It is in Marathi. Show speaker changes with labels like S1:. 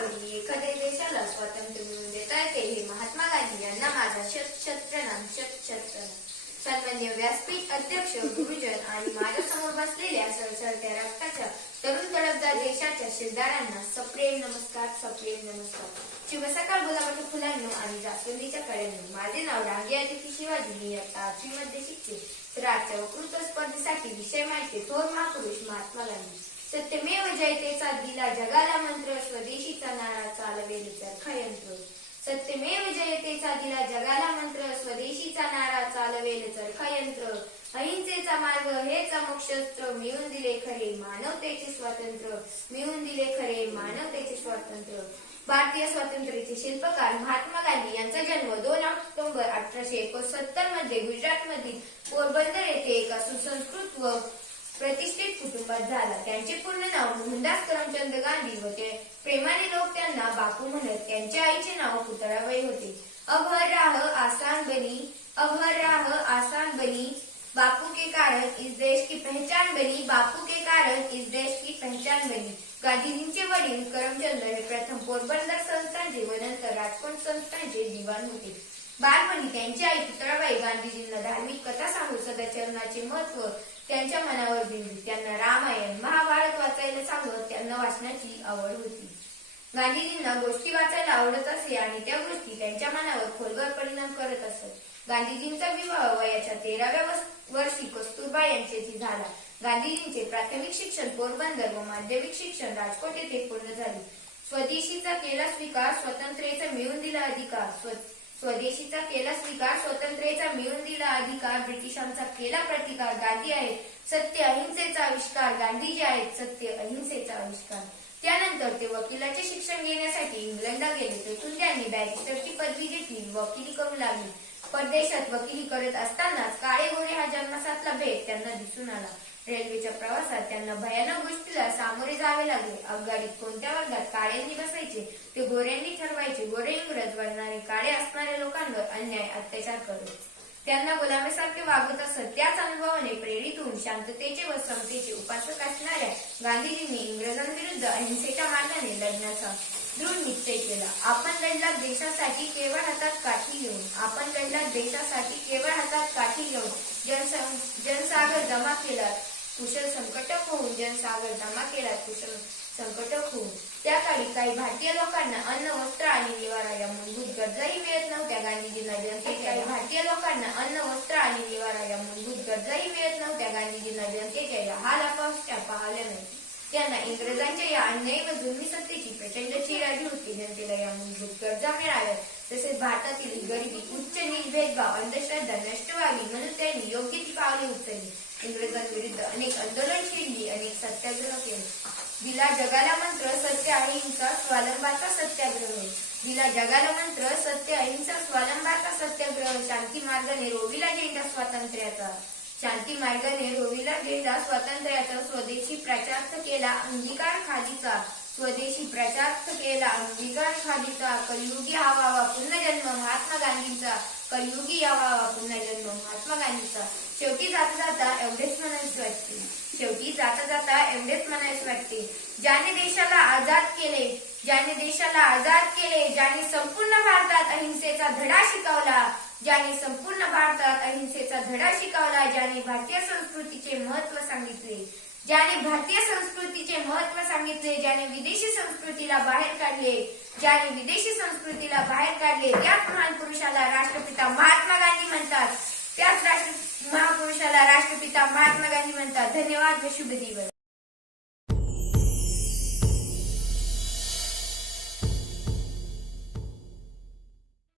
S1: मागणी एखाद्या देशाला स्वातंत्र्य मिळवून देता येते हे महात्मा गांधी यांना माझा शत शत प्रणाम शत शत सन्मान्य व्यासपीठ अध्यक्ष गुरुजन आणि माझ्यासमोर बसलेल्या सळसळत्या राष्ट्राच्या तरुण तडफदार देशाच्या शिरदारांना सप्रेम नमस्कार सप्रेम नमस्कार. शिवसकाळ गुलाबाच्या फुलांना आणि जास्वंदीच्या कळ्यांनी. माझे नाव रांगी आदिती शिवाजी. मी आता आठवी मध्ये शिकते. तर वकृत्व स्पर्धेसाठी विषय माहिती थोर महापुरुष महात्मा सत्यमेव जयतेचा दिला जगाला मंत्र स्वदेशीचा नारा चालवेल चरखायंत्र. सत्यमेव जयतेचा दिला जगाला मंत्र स्वदेशीचा नारा चालवेल चरखायंत्र. अहिंसेचा मार्ग हेच मोक्षस्त्र मिळून दिले खरे मानवतेचे स्वातंत्र्य. मिळून दिले खरे मानवतेचे स्वातंत्र्य. भारतीय स्वातंत्र्याचे शिल्पकार महात्मा गांधी यांचा जन्म दोन ऑक्टोबर अठराशे एकोणसत्तरमध्ये गुजरात मधील पोरबंदर येथे एका सुसंस्कृत व प्रतिष्ठित कुटुंबात झाला. त्यांचे पूर्ण नाव मोहनदास करमचंद गांधी होते. प्रेमाने लोक त्यांना बापू म्हणत त्यांच्या आईचे नाव पुतळाबाई होते. अभर राह आसान बनी अभर राह आसान बनी बापू के कारण इस देश की पहचान बनी बापू के कारण इस देश की पहचान बनी. गांधीजींचे वडील करमचंद हे प्रथम पोरबंदर संस्थांचे व नंतर राजकोट संस्थांचे दिवाण होते. बालपणी त्यांची आई पुतळाबाई गांधीजींना धार्मिक कथा सांगून सदाचरणाचे महत्त्व त्यांच्या मनावर भिनली त्यांना रामायण महाभारत वाचायला सांगत त्यांना वाचनाची आवड होती. गांधीजींना गोष्टी वाचायला आवडत असे आणि त्या गोष्टी त्यांच्या मनावर खोलवर परिणाम करत असत. गांधीजींचा विवाह वयाच्या तेराव्या वर्षी कस्तुरबा यांच्याशी झाला. गांधीजींचे प्राथमिक शिक्षण पोरबंदर व माध्यमिक शिक्षण राजकोट येथे पूर्ण झाले. स्वदेशीचा केला स्वीकार स्वतंत्रेचा मिळून दिला अधिकार. स्वदेशीचा केला स्वीकार स्वतंत्र्याचा मिळून दिला अधिकार ब्रिटिशांचा केला प्रतिकार. गांधी आहे सत्य अहिंसेचा आविष्कार. गांधीजी आहेत सत्य अहिंसेचा आविष्कार. त्यानंतर ते वकिलाचे शिक्षण घेण्यासाठी इंग्लंडला गेले. तेथून त्यांनी बॅरिस्टरची पदवी घेतली. वकिली करू लागली. परदेशात वकिली करत असतानाच काळे गोरे हा जन्मसातला भेट त्यांना दिसून आला. रेल्वेच्या प्रवासात त्यांना भयानक गोष्टीला सामोरे जावे लागले. आगगाडीत कोणत्या वर्गात काळ्यांनी बसायचे? ते गोऱ्यांनी ठरवायचे. गोरे इंग्रज वळणारे काळे असणाऱ्या लोकांवर अन्याय अत्याचार करत. त्यांना गुलामीसारखे वागत असत. त्याच अनुभवाने प्रेरित होऊन शांततेचे व समतेचे उपासक असणाऱ्या गांधीजींनी इंग्रजांविरुद्ध अहिंसेच्या मार्गाने लढण्याचा दृढ निश्चय केला. आपण लढला देशासाठी केवळ हातात काठी घेऊन आपण लढला देशासाठी केवळ हातात काठी घेऊन जनसं जनसागर जमा केला कुशल संकटक होऊन जनसागर जमा केला कुशल संकटक होऊन. त्या काळी काही भारतीय लोकांना अन्न वस्त्र आणि निवारा या मूलभूत गरजाही मिळत नव्हत्या. गांधीजींना जनतेच्या काही भारतीय लोकांना अन्न वस्त्र आणि निवारा या मूलभूत गरजाही मिळत नव्हत्या. गांधीजींना जनतेच्या या हाल अपावश्या पाहिल्या नाही त्यांना इंग्रजांच्या या अन्यायी व जुलमी सत्तेची प्रचंड चीड आली होती. जनतेला या मूलभूत गरजा मिळाव्या तसेच भारतातील गरिबी उच्च नीच भेदभाव अंधश्रद्धा नष्ट व्हावी म्हणून त्यांनी योग्य ती पावले उचलली. इंग्रजांविरुद्ध अनेक आंदोलन छेडली अनेक सत्याग्रह केले. दिला जगाला मंत्र सत्य अहिंसा स्वालंबाचा सत्याग्रह. दिला जगाला मंत्र सत्य अहिंसा स्वालंबाचा सत्याग्रह. शांती मार्गाने रोविला झेंडा स्वातंत्र्याचा. शांती मार्गाने रोविला झेंडा स्वातंत्र्याचा. स्वदेशी प्रचार्थ केला अंगीकार खालीचा. स्वदेशी प्रचार्थ केला अंगीकार खालीचा कलियुगी हवावा पुनर्जन्म महात्मा गांधींचा कलियुगी यावा पुनर्जन्म महात्मा गांधीचा. शेवटी जाता जाता एवढेच म्हणायचे वाटते. शेवटी जाता जाता एवढेच म्हणायचे वाटते. ज्याने देशाला आझाद केले ज्याने देशाला आझाद केले ज्याने संपूर्ण भारतात अहिंसेचा धडा शिकवला ज्याने संपूर्ण भारतात अहिंसेचा धडा शिकवला ज्याने भारतीय संस्कृतीचे महत्त्व सांगितले ज्याने भारतीय संस्कृतीचे महत्त्व सांगितले ज्याने विदेशी संस्कृतीला बाहेर काढले ज्याने विदेशी संस्कृतीला बाहेर काढले त्याच महान पुरुषाला राष्ट्रपिता महात्मा गांधी म्हणतात. त्याच राष्ट्र महापुरुषाला राष्ट्रपिता महात्मा गांधी म्हणतात. धन्यवाद व शुभ दिवस